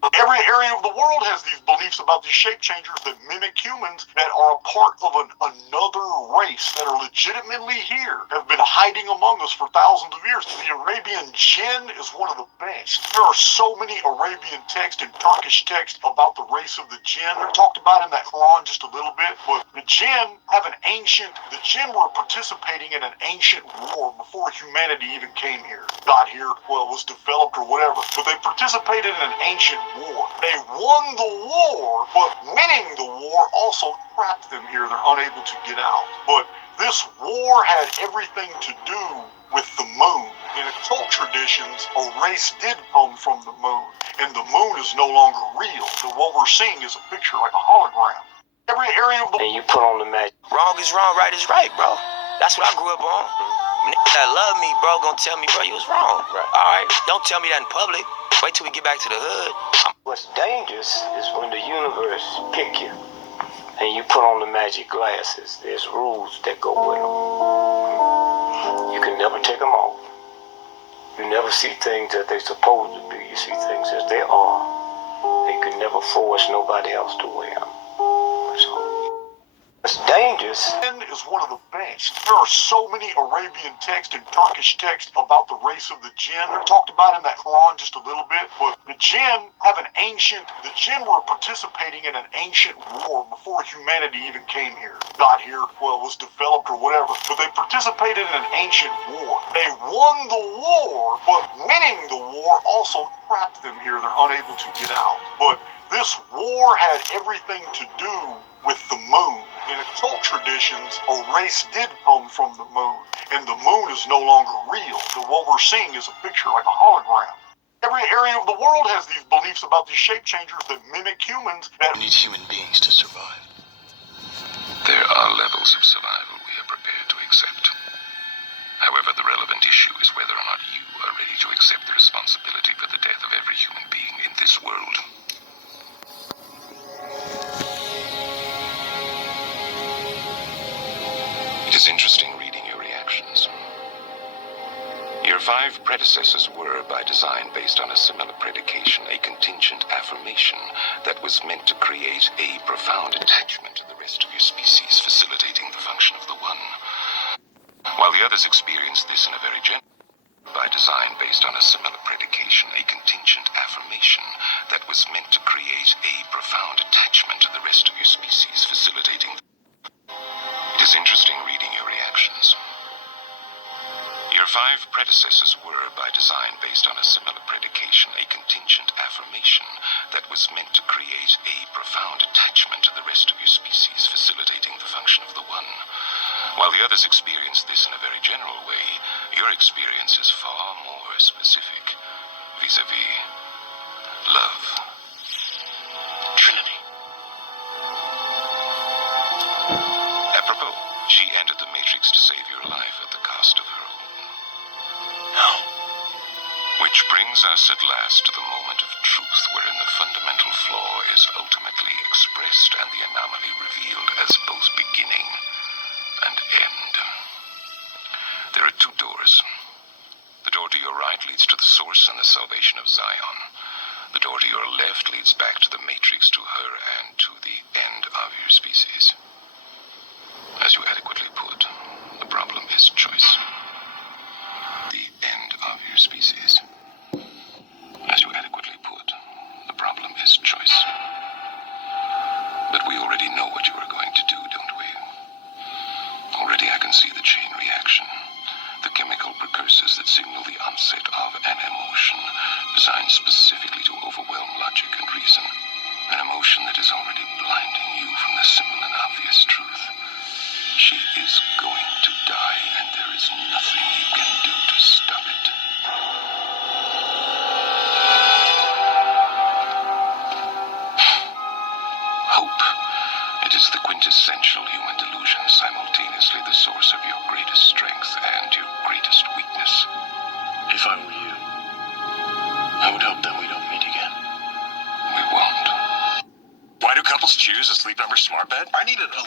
Every area of the world has these beliefs about these shape changers that mimic humans that are a part of another race that are legitimately here, have been hiding among us for thousands of years. The Arabian jinn is one of the best. There are so many Arabian texts and Turkish texts about the race of the jinn. They're talked about in that Quran just a little bit, but the jinn were participating in an ancient war before humanity even came here, got here, well, was developed or whatever, but they participated in an ancient war. They won the war, but winning the war also trapped them here. They're unable to get out. But this war had everything to do with the moon. In occult traditions, a race did come from the moon, and the moon is no longer real. So what we're seeing is a picture like a hologram. Every area of the... And you put on the magic. Wrong is wrong, right is right, bro. That's what I grew up on. Niggas that love me, bro, gonna tell me, bro, you was wrong. Right. All right, don't tell me that in public. Wait till we get back to the hood. What's dangerous is when the universe pick you and you put on the magic glasses. There's rules that go with them. You can never take them off. You never see things that they're supposed to be. You see things as they are. You can never force nobody else to wear them. So it's dangerous. Jinn is one of the best. There are so many Arabian texts and Turkish texts about the race of the jinn. They're talked about in that Quran just a little bit, but the jinn were participating in an ancient war before humanity even came here, got here, well, was developed or whatever, but they participated in an ancient war. They won the war, but winning the war also trapped them here. They're unable to get out. But this war had everything to do with the moon. In occult traditions, a race did come from the moon, and the moon is no longer real. So what we're seeing is a picture like a hologram. Every area of the world has these beliefs about these shape changers that mimic humans that need human beings to survive. There are levels of survival we are prepared to accept. However, the relevant issue is whether or not you are ready to accept the responsibility for the death of every human being in this world. It is interesting reading your reactions. Your 5 predecessors were, by design, based on a similar predication, a contingent affirmation that was meant to create a profound attachment to the rest of your species, facilitating the function of the one. While the others experienced this in a very general, by design, based on a similar predication, a contingent affirmation that was meant to create a profound attachment to the rest of your species, facilitating. It is interesting reading your reactions. Your 5 predecessors were, by design, based on a similar predication, a contingent affirmation that was meant to create a profound attachment to the rest of your species, facilitating the function of the one. While the others experienced this in a very general way, your experience is far more specific, vis-a-vis love. Trinity. Apropos, she entered the Matrix to save your life at the cost of her own. No. Which brings us at last to the moment of truth, wherein the fundamental flaw is ultimately expressed and the anomaly revealed as both beginning and end. There are 2 doors. The door to your right leads to the source and the salvation of Zion. The door to your left leads back to the Matrix, to her, and to the end of your species. As you adequately put, the problem is choice. The end of your species. As you adequately put, the problem is choice. But we already know what you are going to do, don't we? Already I can see the chain reaction. The chemical precursors that signal the onset of an emotion, designed specifically to overwhelm logic and reason. An emotion that is already blinding you from the simple and obvious truth. She is going to die, and there is nothing you can do to stop it. Hope. It is the quintessential human delusion, simultaneously the source of your greatest strength and your greatest weakness. If I were you, I would hope that we don't meet again. We won't. Why do couples choose a Sleep Number smart bed? I needed a...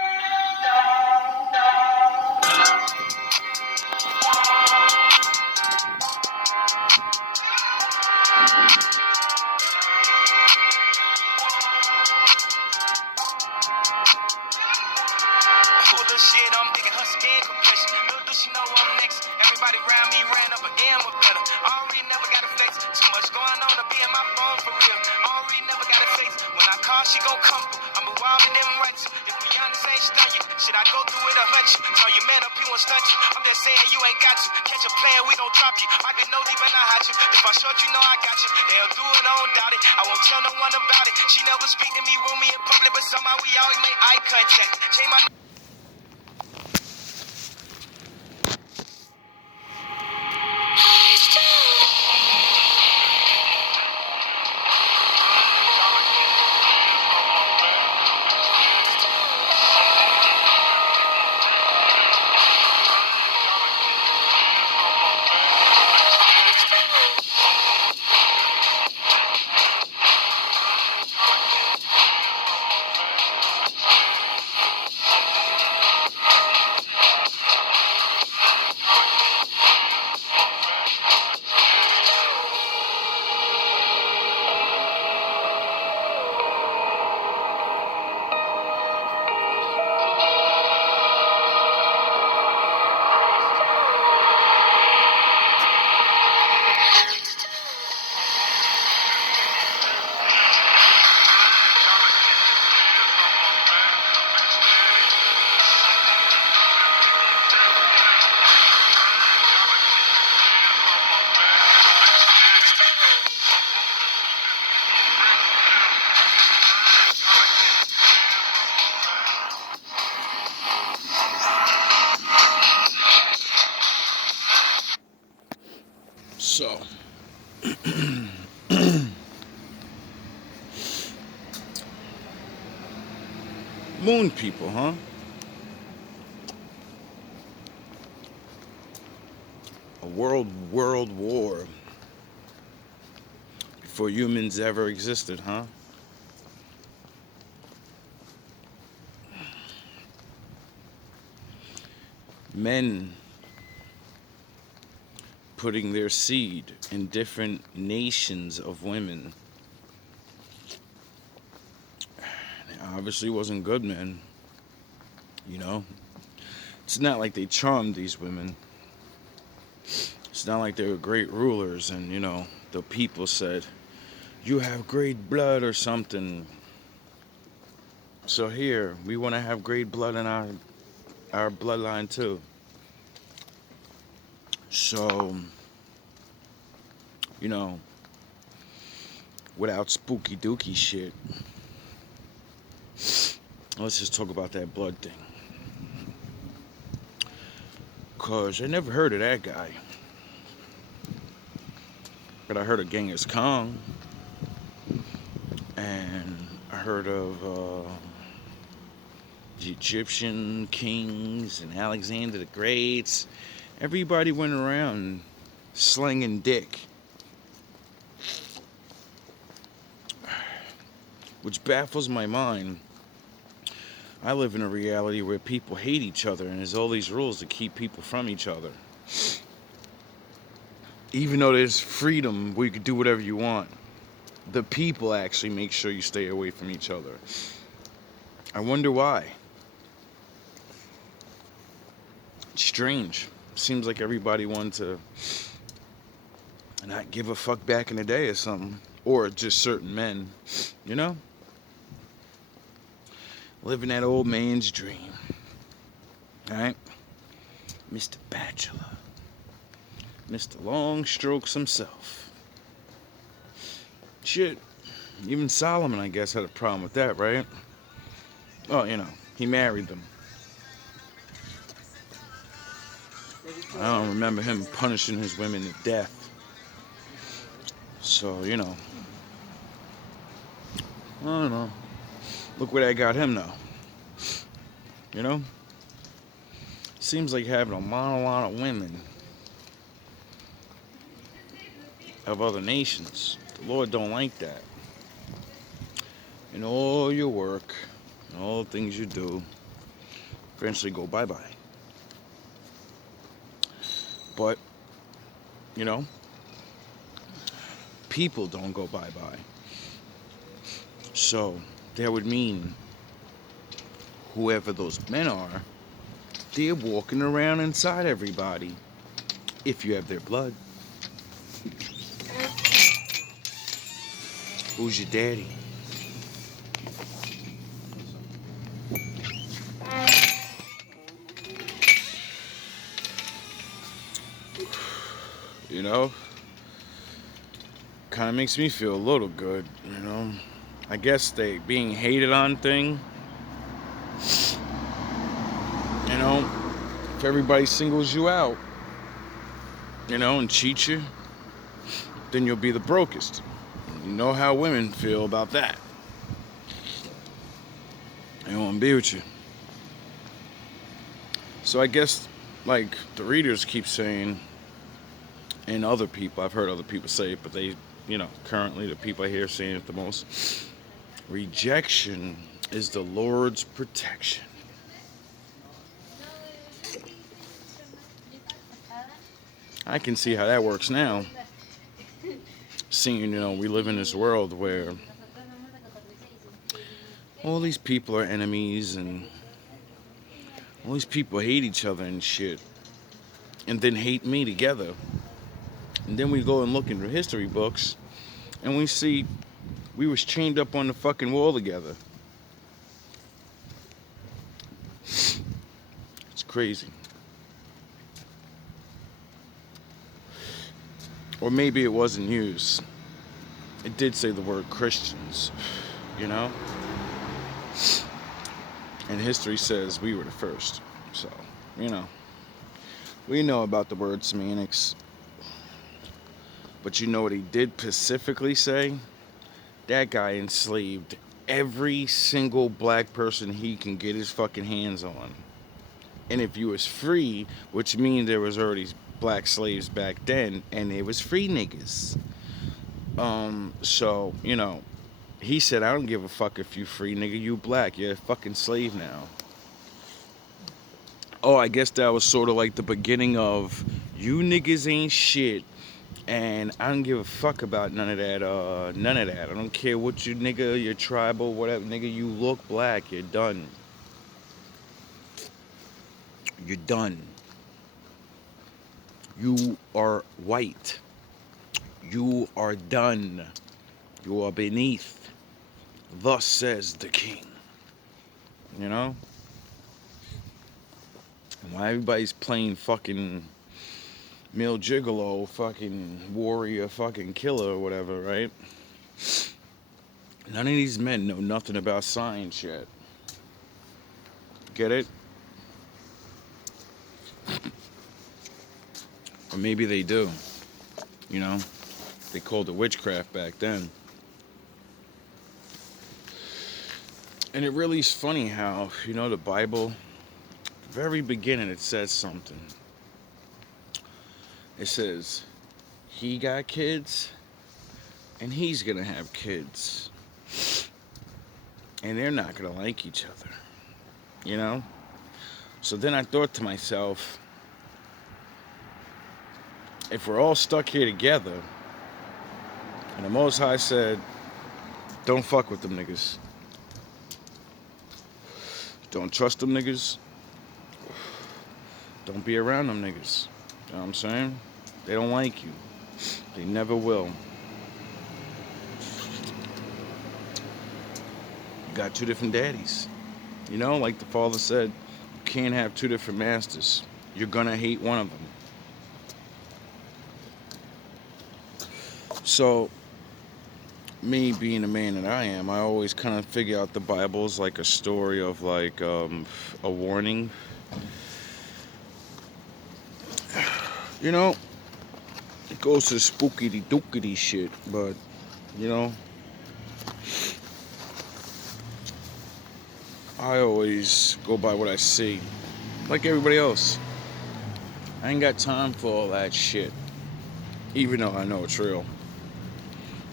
going on to be in my phone for real. I don't really never got a face. When I call, she gon' come through. I'm a wild and them rights. If we on the same stun you, should I go through it or hunt you? Tell your man up, he won't stunt you. I'm just saying you ain't got you. Catch a player, we don't drop you. Might be nosy, but not hot you. If I short, you know I got you. They'll do it, I don't doubt it. I won't tell no one about it. She never speak to me, room me in public, but somehow we always make eye contact. Change my So, moon people, huh? A world war before humans ever existed, huh? Men putting their seed in different nations of women. It obviously wasn't good, man. You know? It's not like they charmed these women. It's not like they were great rulers and, you know, the people said, you have great blood or something. So here, we want to have great blood in our bloodline too. So, you know, without spooky dooky shit, let's just talk about that blood thing. Cause I never heard of that guy. But I heard of Genghis Khan. And I heard of the Egyptian kings and Alexander the Great. Everybody went around slinging dick. Which baffles my mind. I live in a reality where people hate each other and there's all these rules to keep people from each other. Even though there's freedom where you can do whatever you want, the people actually make sure you stay away from each other. I wonder why. It's strange. Seems like everybody wanted to not give a fuck back in the day or something. Or just certain men, you know? Living that old man's dream. Alright? Mr. Bachelor. Mr. Long Strokes himself. Shit. Even Solomon, I guess, had a problem with that, right? Oh, you know, he married them. I don't remember him punishing his women to death. So, you know. I don't know. Look where that got him now. You know? Seems like having a lot of women of other nations. The Lord don't like that. And all your work, and all the things you do, eventually go bye-bye. But, you know, people don't go bye-bye. So, that would mean whoever those men are, they're walking around inside everybody if you have their blood. Who's your daddy? You know? Kind of makes me feel a little good, you know? I guess they being hated on thing, you know? If everybody singles you out, you know, and cheats you, then you'll be the brokest. You know how women feel about that. They don't want to be with you. So I guess, like, the readers keep saying, and other people, I've heard other people say it, but they, you know, currently the people I hear saying it the most, rejection is the Lord's protection. I can see how that works now. Seeing, you know, we live in this world where all these people are enemies and all these people hate each other and shit. And then hate me together. And then we go and look in the history books and we see we was chained up on the fucking wall together. It's crazy. Or maybe it wasn't used. It did say the word Christians, you know? And history says we were the first. So, you know. We know about the word semantics. But you know what he did specifically say? That guy enslaved every single black person he can get his fucking hands on. And if you was free, which means there was already black slaves back then, and it was free niggas. So, you know, he said, I don't give a fuck if you free, nigga, you black, you're a fucking slave now. Oh, I guess that was sort of like the beginning of, you niggas ain't shit, and I don't give a fuck about none of that, I don't care what you nigga, you're tribal, whatever, nigga, you look black, you're done. You're done. You are white. You are done. You are beneath. Thus says the king. You know? And why everybody's playing fucking male gigolo, fucking warrior, fucking killer or whatever, right? None of these men know nothing about science yet. Get it? Or maybe they do. You know? They called it witchcraft back then. And it really is funny how, you know, the Bible, the very beginning, it says something. It says, he got kids, and he's going to have kids. And they're not going to like each other. You know? So then I thought to myself, if we're all stuck here together, and the Most High said, don't fuck with them niggas. Don't trust them niggas. Don't be around them niggas. You know what I'm saying? They don't like you. They never will. You got two different daddies. You know, like the father said, you can't have two different masters. You're gonna hate one of them. So, me being the man that I am, I always kind of figure out the Bible as like a story of like a warning. You know, it goes to the spookity dookity shit, but you know, I always go by what I see, like everybody else. I ain't got time for all that shit, even though I know it's real.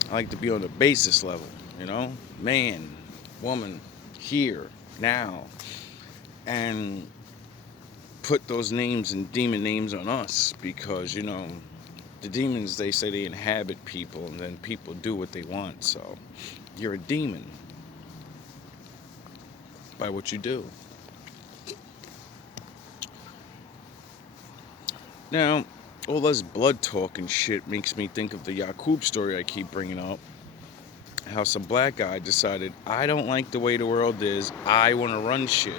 I like to be on the basis level, you know? Man, woman, here, now. And put those names and demon names on us because, you know, the demons, they say they inhabit people and then people do what they want. So you're a demon by what you do. Now, all this blood talk and shit makes me think of the Yaqub story I keep bringing up. how some black guy decided, I don't like the way the world is, I want to run shit.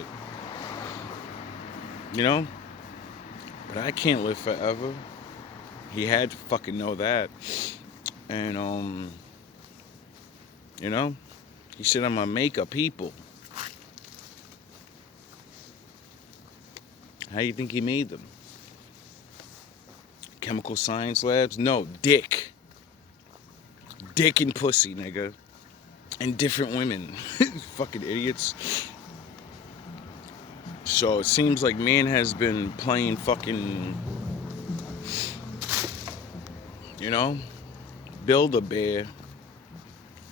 You know? But I can't live forever. He had to fucking know that. And, you know, he said, I'm gonna make a people. How do you think he made them? Chemical science labs? No, dick. Dick and pussy, nigga. And different women. Fucking idiots. So it seems like man has been playing fucking, you know, Build-A-Bear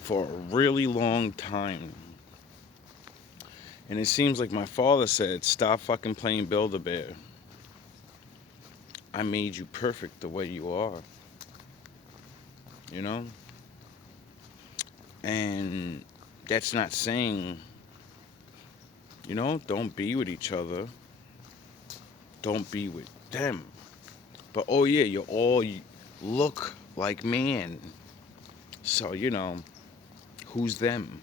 for a really long time. And it seems like my father said, stop fucking playing Build-A-Bear. I made you perfect the way you are. You know? And that's not saying, you know, don't be with each other. Don't be with them. But oh yeah, you all look like man. So, you know, who's them?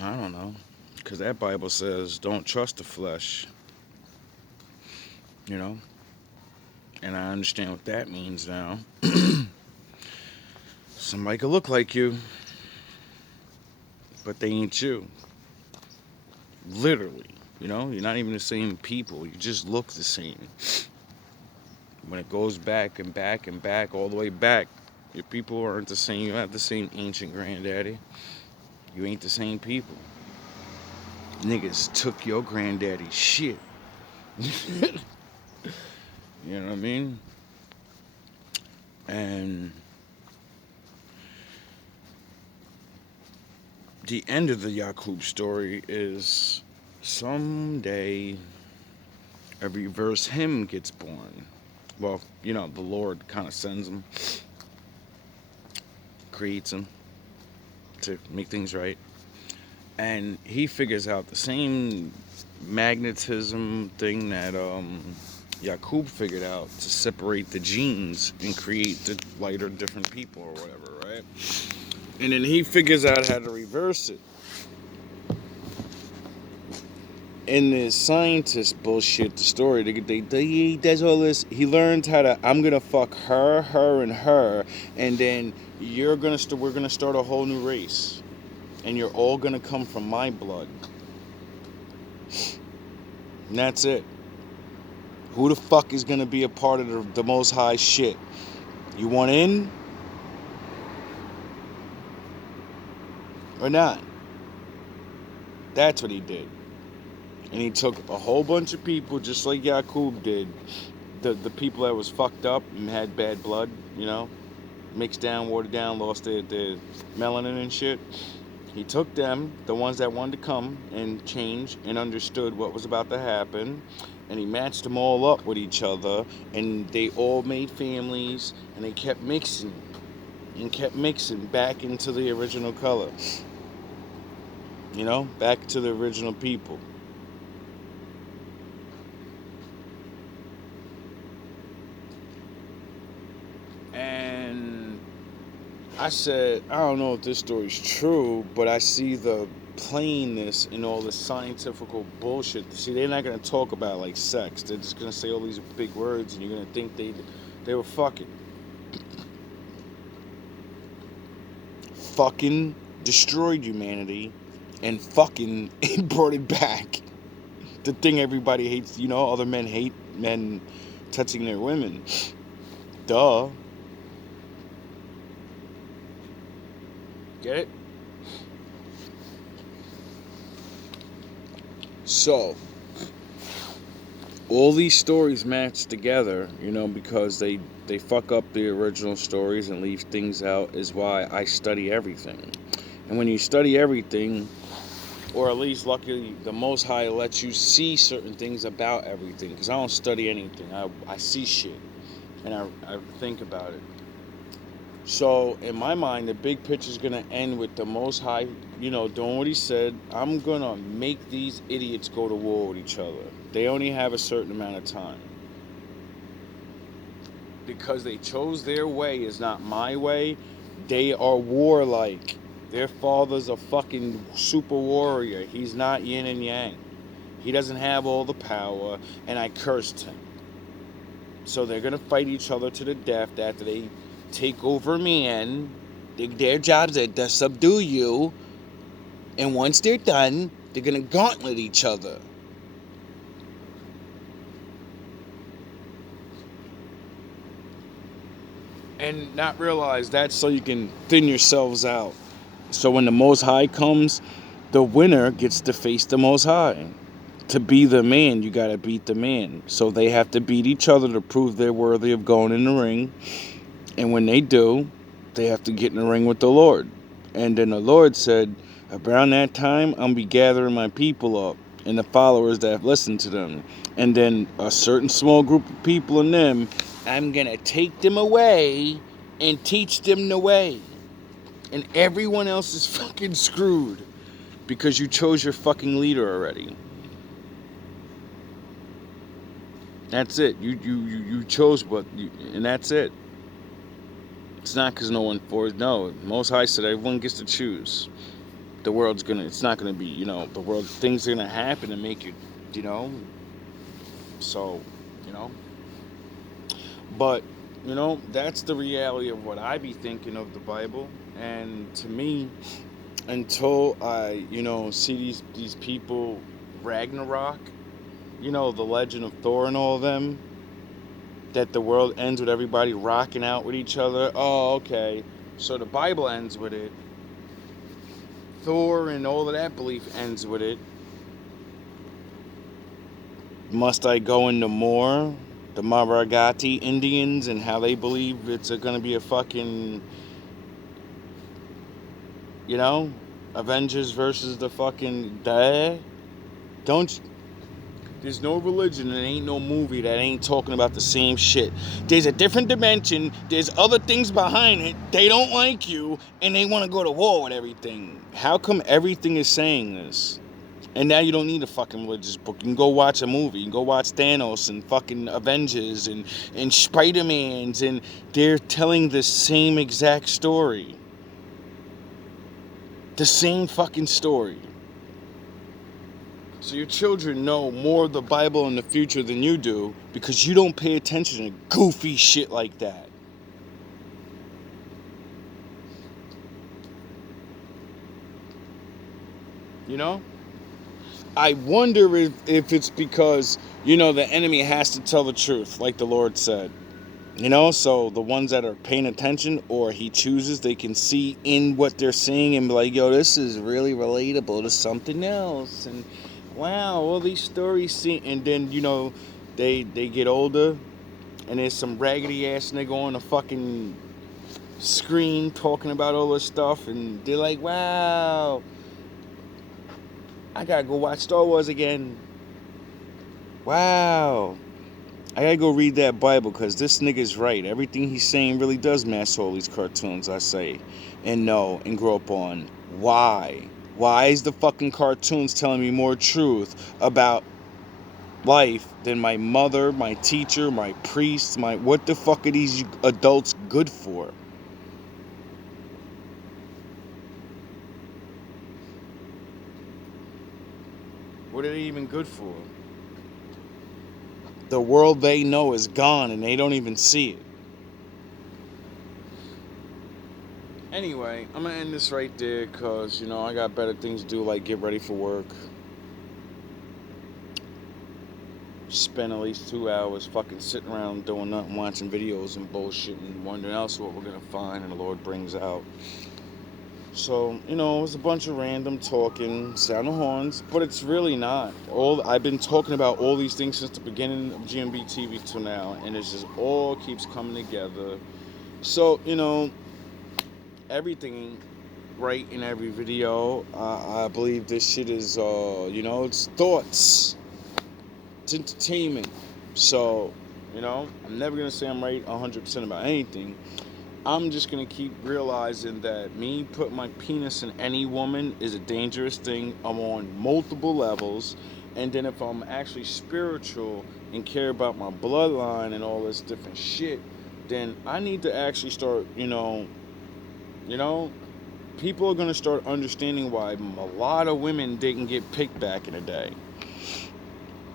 I don't know. Because that Bible says, don't trust the flesh. You know? And I understand what that means now. Somebody could look like you, but they ain't you. Literally. You know? You're not even the same people. You just look the same. When it goes back and back and back, all the way back, your people aren't the same. You have the same ancient granddaddy. You ain't the same people. Niggas took your granddaddy's shit. You know what I mean? And the end of the Yakub story is someday a reverse him gets born. Well, you know, the Lord kind of sends him, creates him to make things right. And he figures out the same magnetism thing that Yakub figured out to separate the genes and create the lighter, different people or whatever, right? And then he figures out how to reverse it. In this scientist bullshit, the story, he does all this. He learned how to, I'm gonna fuck her, her, and her, and then we're gonna start a whole new race, and you're all gonna come from my blood. And that's it. Who the fuck is gonna be a part of the Most High shit? You want in? Or not? That's what he did. And he took a whole bunch of people, just like Yakub did. The people that was fucked up and had bad blood, you know, mixed down, watered down, lost their melanin and shit. He took them, the ones that wanted to come and change and understood what was about to happen, and he matched them all up with each other, and they all made families, and they kept mixing back into the original color. You know, back to the original people. And I said, I don't know if this story's true, but I see the plainness in all the scientific bullshit. See, they're not going to talk about like sex. They're just going to say all these big words, and you're going to think they were fucking. Fucking destroyed humanity and fucking brought it back. The thing everybody hates, you know, other men hate men touching their women. Duh. Get it? So, all these stories match together, you know, because they fuck up the original stories and leave things out, is why I study everything. And when you study everything, or at least luckily the Most High lets you see certain things about everything, because I don't study anything. I see shit, and I think about it. So, in my mind, the big picture is going to end with the Most High, you know, doing what he said. I'm going to make these idiots go to war with each other. They only have a certain amount of time. Because they chose their way is not my way, They are warlike. Their father's a fucking super warrior. He's not yin and yang. He doesn't have all the power, and I cursed him. So they're gonna fight each other to the death after they take over man. Their jobs are to subdue you, and once they're done, they're gonna gauntlet each other. And not realize that's so you can thin yourselves out. So when the Most High comes, the winner gets to face the Most High. To be the man, you gotta beat the man. So they have to beat each other to prove they're worthy of going in the ring. And when they do, they have to get in the ring with the Lord. And then the Lord said, around that time, I'll be gathering my people up and the followers that have listened to them. And then a certain small group of people in them, I'm going to take them away and teach them the way. And everyone else is fucking screwed because you chose your fucking leader already. That's it. You chose and that's it. It's not because no one forced. No, Most High said everyone gets to choose. The world's gonna. It's not gonna be. The world. Things are gonna happen to make you. So, you know. But, that's the reality of what I be thinking of the Bible. And to me, until I, see these people, Ragnarok, the Legend of Thor and all of them, that the world ends with everybody rocking out with each other. Oh, okay. So the Bible ends with it. Thor and all of that belief ends with it. Must I go into more? The Maragati Indians and how they believe it's going to be a fucking, Avengers versus the fucking There's no religion and ain't no movie that ain't talking about the same shit. There's a different dimension. There's other things behind it. They don't like you and they want to go to war with everything. How come everything is saying this? And now you don't need a fucking religious book. You can go watch a movie. You can go watch Thanos and fucking Avengers and Spider-Mans. And they're telling the same exact story. The same fucking story. So your children know more of the Bible in the future than you do because you don't pay attention to goofy shit like that. I wonder if it's because, the enemy has to tell the truth, like the Lord said. So the ones that are paying attention or he chooses, they can see in what they're seeing and be like, yo, this is really relatable to something else. And wow, all these stories and then, they get older and there's some raggedy ass nigga on the fucking screen talking about all this stuff and they're like, wow, I gotta go watch Star Wars again. Wow. I gotta go read that Bible because this nigga's right. Everything he's saying really does match all these cartoons I say and know and grow up on. Why? Why is the fucking cartoons telling me more truth about life than my mother, my teacher, my priest, what the fuck are these adults good for? What are they even good for? The world they know is gone and they don't even see it. Anyway, I'm going to end this right there because, I got better things to do like get ready for work. Spend at least 2 hours fucking sitting around doing nothing, watching videos and bullshit and wondering else what we're going to find and the Lord brings out. So, it was a bunch of random talking, sound of horns, but it's really not. I've been talking about all these things since the beginning of GMB TV till now, and it just all keeps coming together. So, everything right in every video. I believe this shit is, it's thoughts. It's entertainment. So, I'm never going to say I'm right 100% about anything. I'm just going to keep realizing that me putting my penis in any woman is a dangerous thing. I'm on multiple levels. And then if I'm actually spiritual and care about my bloodline and all this different shit, then I need to actually start, You know, people are going to start understanding why a lot of women didn't get picked back in the day.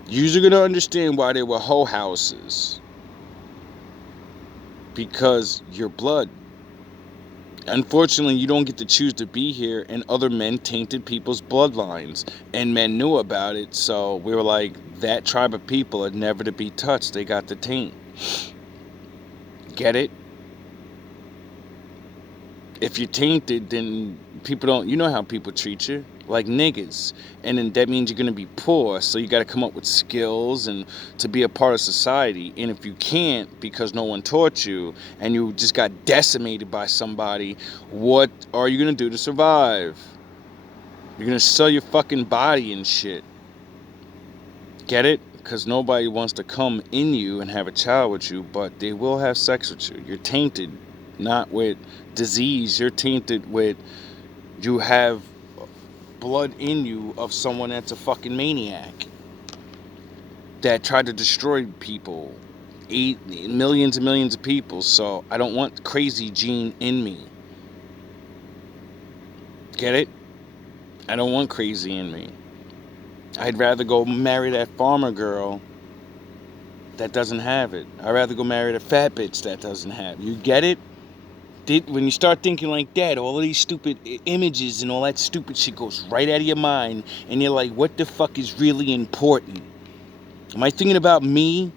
You're going to understand why there were hoe houses. Because your blood. Unfortunately, you don't get to choose to be here, and other men tainted people's bloodlines. And men knew about it, so we were like, that tribe of people are never to be touched. They got the taint. Get it? If you're tainted, then people don't, you know how people treat you, like niggas. And then that means you're going to be poor, so you got to come up with skills and to be a part of society. And if you can't because no one taught you and you just got decimated by somebody, what are you going to do to survive? You're going to sell your fucking body and shit. Get it? Because nobody wants to come in you and have a child with you, but they will have sex with you. You're tainted. Not with disease, you're tainted with, you have blood in you of someone that's a fucking maniac that tried to destroy people, millions and millions of people. So I don't want crazy gene in me. Get it? I don't want crazy in me. I'd rather go marry that farmer girl that doesn't have it. I'd rather go marry the fat bitch that doesn't have it. You get it? When you start thinking like that, all of these stupid images and all that stupid shit goes right out of your mind, and you're like, what the fuck is really important? Am I thinking about me?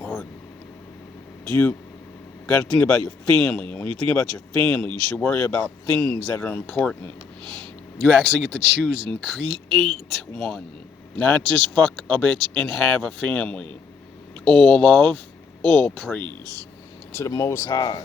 Or do you got to think about your family? And when you think about your family, you should worry about things that are important. You actually get to choose and create one. Not just fuck a bitch and have a family. All love, all praise to the Most High.